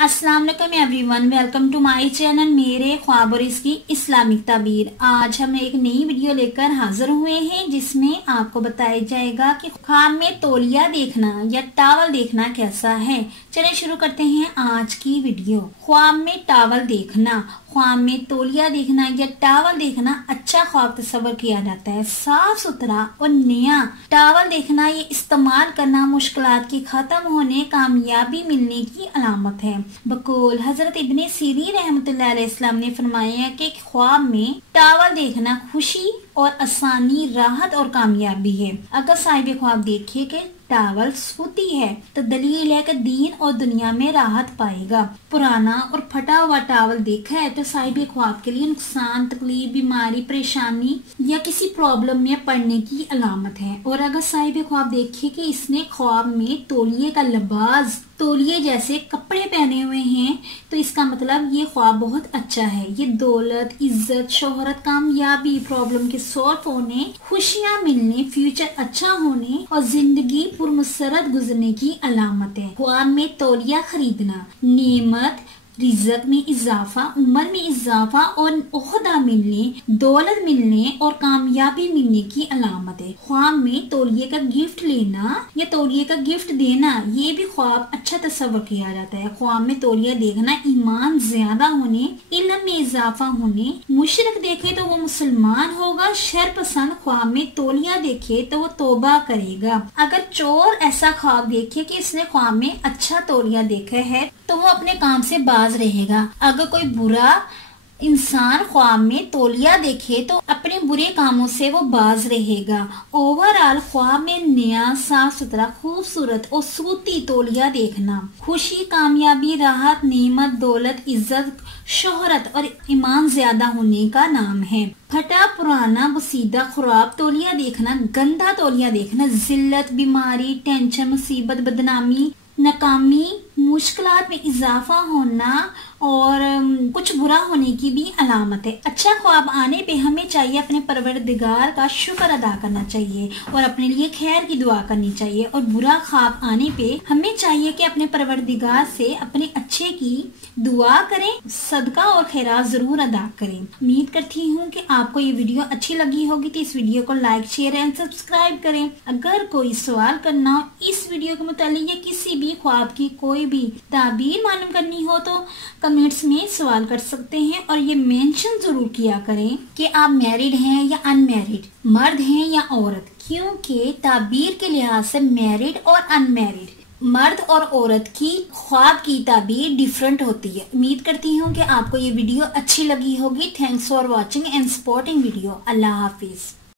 अस्सलाम वालेकुम everyone, welcome to my channel मेरे ख्वाब और इसकी इस्लामिक ताबीर। आज हम एक नई वीडियो लेकर हाजिर हुए हैं जिसमें आपको बताया जाएगा कि ख्वाब में तौलिया देखना या टावल देखना कैसा है। चलिए शुरू करते हैं आज की वीडियो। ख्वाब में टावल देखना, ख्वाब में तौलिया देखना या टावल देखना अच्छा ख्वाब तस्वर किया जाता है। साफ सुथरा और नया टावल देखना, ये इस्तेमाल करना मुश्किलात के खत्म होने, कामयाबी मिलने की अलामत है। बकौल हजरत इब्ने सीरीन रहमतुल्लाह अलैहि ने फरमाया कि ख्वाब में टावल देखना खुशी और आसानी, राहत और कामयाबी है। अगर साहिब ख्वाब देखे कि टावल सूती है तो दलील है कि दीन और दुनिया में राहत पाएगा। पुराना और फटा हुआ टावल देखा है तो साहिब ख्वाब के लिए नुकसान, तकलीफ, बीमारी, परेशानी या किसी प्रॉब्लम में पड़ने की अलामत है। और अगर साहिब ख्वाब देखे कि इसने ख्वाब में तौलिए का लिबास, तौलिए जैसे कपड़े पहने हुए हैं तो इसका मतलब ये ख्वाब बहुत अच्छा है। ये दौलत, इज्जत, शोहरत, कामयाबी, प्रॉब्लम के सॉल्व होने, खुशियां मिलने, फ्यूचर अच्छा होने और जिंदगी पुरमसरत गुजरने की अलामत है। ख्वाब में तौलिया खरीदना नेमत, रिज़्क़ में इजाफा, उम्र में इजाफा और ओहदा मिलने, दौलत मिलने और कामयाबी मिलने की अलामत है। ख्वाब में तौलिए का गिफ्ट लेना या तौलिए का गिफ्ट देना, ये भी ख्वाब अच्छा तस्वर किया जाता है। ख्वाब में तौलिया देखना ईमान ज्यादा होने, इल्म में इजाफा होने, मुशरिक देखे तो वो मुसलमान होगा, शर पसंद ख्वाब में तौलिया देखे तो वो तौबा करेगा। अगर चोर ऐसा ख्वाब देखे कि इसने ख्वाब में अच्छा तौलिया देखा है तो वो अपने काम से बाज रहेगा। अगर कोई बुरा इंसान ख्वाब में तौलिया देखे तो अपने बुरे कामों से वो बाज रहेगा। ओवरऑल ख्वाब में नया, साफ सुथरा, खूबसूरत और सूती तौलिया देखना खुशी, कामयाबी, राहत, नेमत, दौलत, इज्जत, शोहरत और ईमान ज्यादा होने का नाम है। फटा, पुराना, बसीदा, खराब तौलिया देखना, गंदा तौलिया देखना जिल्लत, बीमारी, टेंशन, मुसीबत, बदनामी, नाकामी, मुश्किलात में इजाफा होना और कुछ बुरा होने की भी अलामत है। अच्छा ख्वाब आने पे हमें चाहिए अपने परवरदिगार का शुक्र अदा करना चाहिए और अपने लिए खैर की दुआ करनी चाहिए। और बुरा ख्वाब आने पे हमें चाहिए कि अपने परवरदिगार से अपने अच्छे की दुआ करें, सदका और खैरात जरूर अदा करें। उम्मीद करती हूँ कि आपको ये वीडियो अच्छी लगी होगी तो इस वीडियो को लाइक, शेयर एंड सब्सक्राइब करें। अगर कोई सवाल करना हो इस वीडियो के मुतालिक या किसी भी ख्वाब की कोई भी ताबीर मालूम करनी हो तो कमेंट्स में सवाल कर सकते हैं। और ये मेंशन जरूर किया करें कि आप मैरिड हैं या अनमैरिड, मर्द हैं या औरत, क्योंकि ताबीर के लिहाज से मैरिड और अनमैरिड, मर्द और औरत की ख्वाब की ताबीर डिफरेंट होती है। उम्मीद करती हूँ कि आपको ये वीडियो अच्छी लगी होगी। Thanks for watching and supporting video. Allah Hafiz.